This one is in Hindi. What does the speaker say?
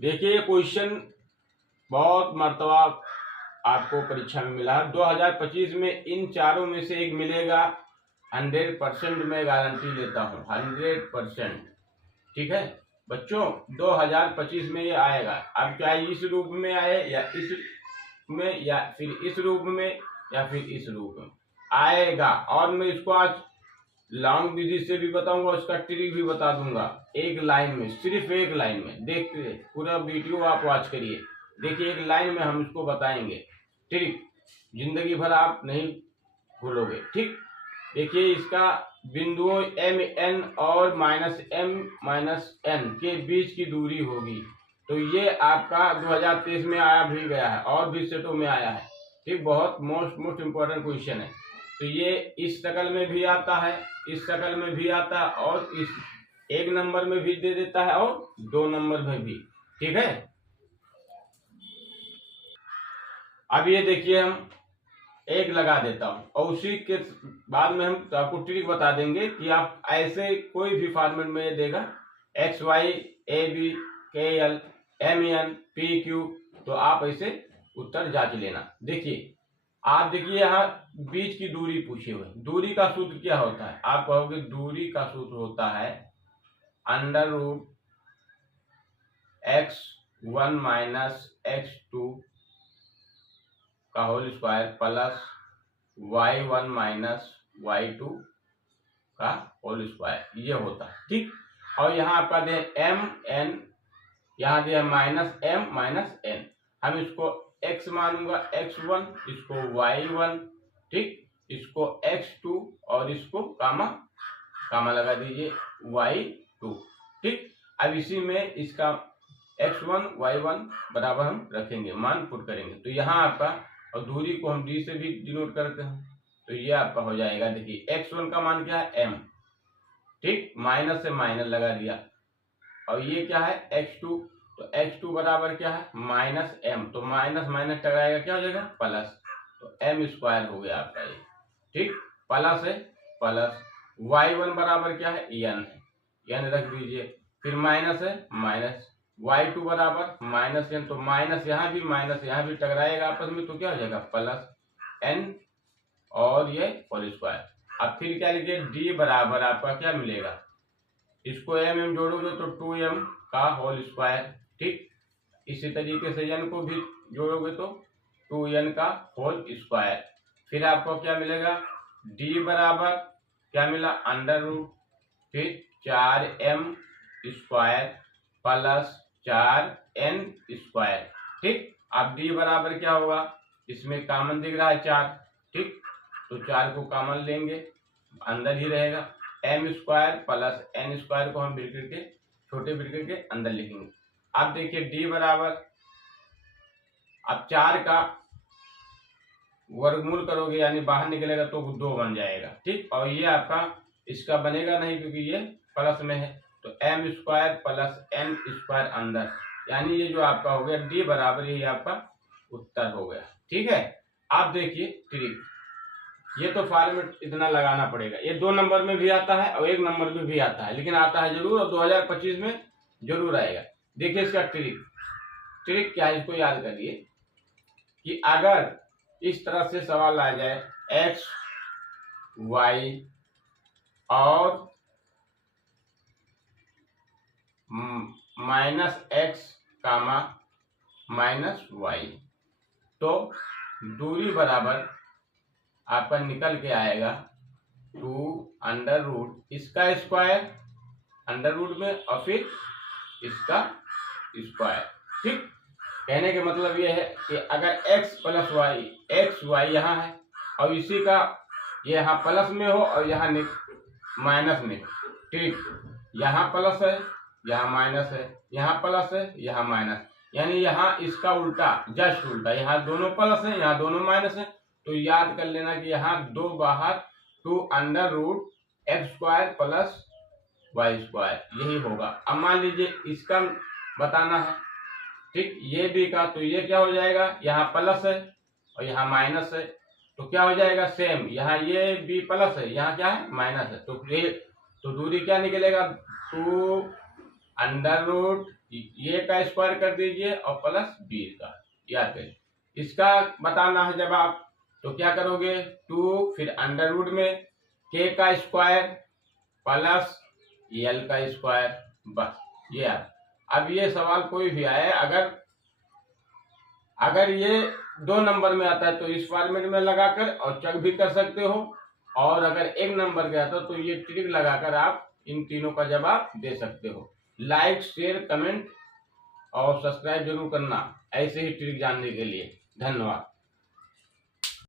देखिए ये क्वेश्चन बहुत मर्तबा आपको परीक्षा में मिला। 2025 में इन चारों में से एक मिलेगा, 100% मैं गारंटी लेता हूँ, 100%। ठीक है बच्चों, 2025 में ये आएगा। अब चाहे इस रूप में आए या इस में या फिर इस रूप में या फिर इस रूप में आएगा। और मैं इसको आज लॉन्ग विधि से भी बताऊंगा, उसका ट्रिक भी बता दूंगा, एक लाइन में, सिर्फ एक लाइन में। देखिए पूरा वीडियो आप वॉच करिए, देखिए एक लाइन में हम इसको बताएंगे ट्रिक, जिंदगी भर आप नहीं भूलोगे। ठीक, देखिए इसका बिंदुओं एम एन और -m-n के बीच की दूरी होगी। तो ये आपका 2023 में आया भी गया है और भी सेटों में आया है। ठीक, बहुत मोस्ट इम्पोर्टेंट क्वेश्चन है। तो ये इस शक्ल में भी आता है, इस शक्ल में भी आता है, और इस 1 नंबर में भी दे देता है और 2 नंबर में भी। ठीक है, अब ये देखिए हम एक लगा देता हूं और उसी के बाद में हम आपको ट्रिक बता देंगे कि आप ऐसे कोई भी फॉर्मेट में ये देगा XY AB KL MN PQ, तो आप ऐसे उत्तर जांच लेना। देखिए आप देखिए यहाँ बीच की दूरी पूछी हुई, दूरी का सूत्र क्या होता है? आप कहोगे दूरी का सूत्र होता है √x1 - x2 का whole square plus y1 - y2 का होल स्क्वायर, ये होता है। ठीक, और यहाँ आपका दे mn, यहाँ दिया -m-n, हम इसको x मानूंगा x1, इसको y1, ठीक, इसको x2 और इसको कामा लगा दीजिए y2। ठीक, अब इसी में इसका x1 y1 बराबर हम रखेंगे, मान पुट करेंगे। तो यहाँ आपका, और दूरी को हम d से भी डिनोट करते हैं, तो ये आपका हो जाएगा। देखिए x1 का मान क्या है m, ठीक, माइनस से माइनस लगा दिया, और ये क्या है x2, तो x2 बराबर क्या है -m, तो माइनस माइनस टकराएगा क्या हो जाएगा प्लस, तो m² हो गया आपका ये। ठीक, प्लस है प्लस, y1 बराबर क्या है n है, n रख दीजिए, फिर माइनस है माइनस, y2 बराबर -n, तो माइनस यहाँ भी टकराएगा आपस में, तो क्या हो जाएगा प्लस n और ये होल स्क्वायर। अब फिर क्या लिखिए, d बराबर आपका क्या मिलेगा, इसको m जोड़ोगे तो 2m का होल स्क्वायर। ठीक, इसी तरीके से n को भी जोड़ोगे तो 2n का होल स्क्वायर। फिर आपको क्या मिलेगा, d बराबर क्या मिला √, फिर 4m² प्लस 4n²। ठीक, अब d बराबर क्या होगा, इसमें कॉमन दिख रहा है 4, ठीक, तो 4 को कॉमन लेंगे, अंदर ही रहेगा, m² प्लस n² को हम ब्रैकेट के छोटे ब्रैकेट के अंदर लिखेंगे। अब देखिए d बराबर, अब 4 का वर्गमूल करोगे यानी बाहर निकलेगा तो 2 बन जाएगा। ठीक, और ये आपका इसका बनेगा नहीं क्योंकि ये प्लस में है, तो m² प्लस n² अंदर, यानी ये जो आपका हो गया d बराबर, यही आपका उत्तर हो गया। ठीक है, आप देखिए ट्रिक, ये तो फॉर्मेट इतना लगाना पड़ेगा। ये 2 नंबर में भी आता है और 1 नंबर में भी आता है, लेकिन आता है जरूर, और 2025 में जरूर आएगा। देखिए इसका ट्रिक क्या है, इसको याद करिए कि अगर इस तरह से सवाल आ जाए x y और -x, -y, तो दूरी बराबर आपका निकल के आएगा 2 इसका स्क्वायर √ में और फिर इसका स्क्वायर। ठीक, कहने का मतलब ये है कि अगर x + y यहाँ है और इसी का ये यहाँ प्लस में हो और यहाँ माइनस में, ठीक, यहाँ प्लस है यहाँ माइनस है, यहाँ प्लस है यहाँ माइनस, यानी यहाँ इसका उल्टा, जस्ट उल्टा, यहाँ दोनों प्लस है यहाँ दोनों माइनस है, तो याद कर लेना कि यहाँ 2 बाहर, 2 √x² प्लस y², यही होगा। अब मान लीजिए इसका बताना है, ठीक, ये भी का, तो ये क्या हो जाएगा, यहाँ प्लस है और यहाँ माइनस है, तो क्या हो जाएगा सेम, यहाँ ये भी प्लस है यहाँ क्या है माइनस है, तो दूरी क्या निकलेगा 2 √, ये का स्क्वायर कर दीजिए और प्लस बी का, याद करिए। इसका बताना है जवाब, तो क्या करोगे, 2 फिर अंडर रूट में के का स्क्वायर प्लस एल का स्क्वायर, बस ये अब ये सवाल कोई भी आए, अगर ये 2 नंबर में आता है तो इस फॉर्मेट में लगाकर और चेक भी कर सकते हो, और अगर 1 नंबर के आता है तो ये ट्रिक लगाकर आप इन तीनों का जवाब दे सकते हो। लाइक, शेयर, कमेंट और सब्सक्राइब जरूर करना ऐसे ही ट्रिक जानने के लिए। धन्यवाद।